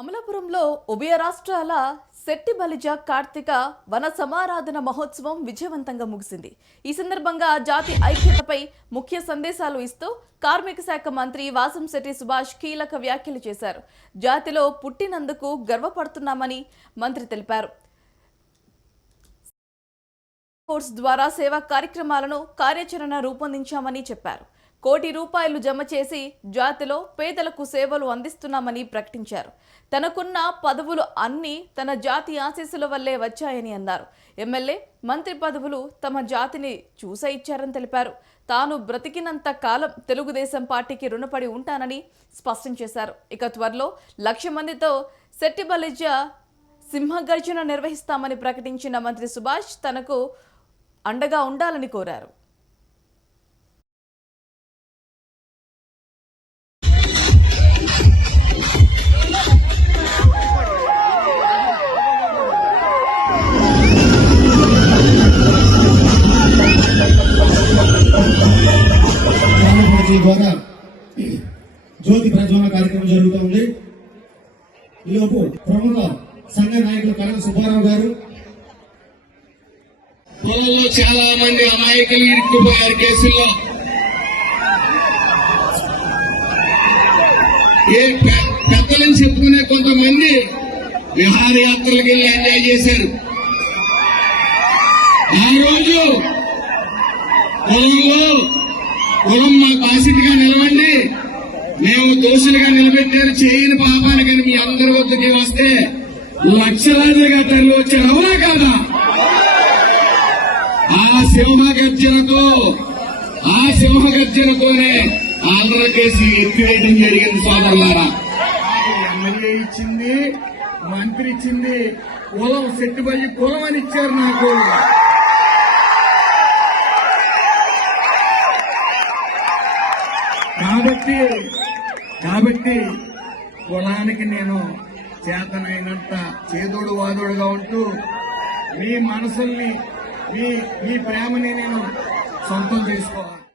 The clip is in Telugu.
అమలాపురంలో ఉభయ రాష్ట్రాల శెట్టి బలిజ కార్తీక వన సమారాధన మహోత్సవం విజయవంతంగా ముగిసింది. ఈ సందర్భంగా జాతి ఐక్యతపై ముఖ్య సందేశాలు ఇస్తూ కార్మిక శాఖ మంత్రి వాసంశెట్టి సుభాష్ కీలక వ్యాఖ్యలు చేశారు. జాతిలో పుట్టినందుకు గర్వపడుతున్నామని మంత్రి తెలిపారు. కోర్స్ ద్వారా సేవా కార్యక్రమాలను కార్యాచరణ రూపొందించామని చెప్పారు. కోటి రూపాయలు జమ చేసి జాతిలో పేదలకు సేవలు అందిస్తున్నామని ప్రకటించారు. తనకున్న పదవులు అన్నీ తన జాతి ఆశీస్సుల వల్లే వచ్చాయని అన్నారు. ఎమ్మెల్యే మంత్రి పదవులు తమ జాతిని చూసే ఇచ్చారని తెలిపారు. తాను బ్రతికినంత కాలం తెలుగుదేశం పార్టీకి రుణపడి ఉంటానని స్పష్టం చేశారు. ఇక త్వరలో లక్ష మందితో సెట్టిబలిజ సింహగర్జన నిర్వహిస్తామని ప్రకటించిన మంత్రి సుభాష్ తనకు అండగా ఉండాలని కోరారు. జ్యోతి ప్రజ్వలన కార్యక్రమం జరుగుతూ ఉంది. ఈలోపు ప్రముఖ సంఘ నాయకులు కరణ్ సుబ్బారావు గారు. పొలంలో చాలా మంది అమాయకులు ఇరుక్కుపోయారు కేసుల్లో. ఏ పె- చెప్పుకునే కొంతమంది విహారయాత్రలకు వెళ్ళి ఎంజాయ్ చేశారు. ఆ రోజు పొలంలో కులం మాకు ఆసిడ్గా నిలవండి. మేము దోషులుగా నిలబెట్టారు. చేయని పాపానికని మీ అందరి వద్దకి వస్తే లక్షలాదిగా తరలి వచ్చారు అవునా కాదా? ఆ సింహగర్జనతో ఆ సింహగర్జనతోనే ఆంధ్ర కేసు ఎత్తివేయడం జరిగింది సోదరులారా. ఎమ్మెల్యే ఇచ్చింది మంత్రి ఇచ్చింది కులం సెట్టుబడి కులం అని ఇచ్చారు నాకు. కాబట్టి కాబట్టి కులానికి నేను చేతనైనంత చేదోడు వాదోడుగా ఉంటూ మీ మనసుల్ని మీ మీ ప్రేమని నేను సొంతం చేసుకోవాలి.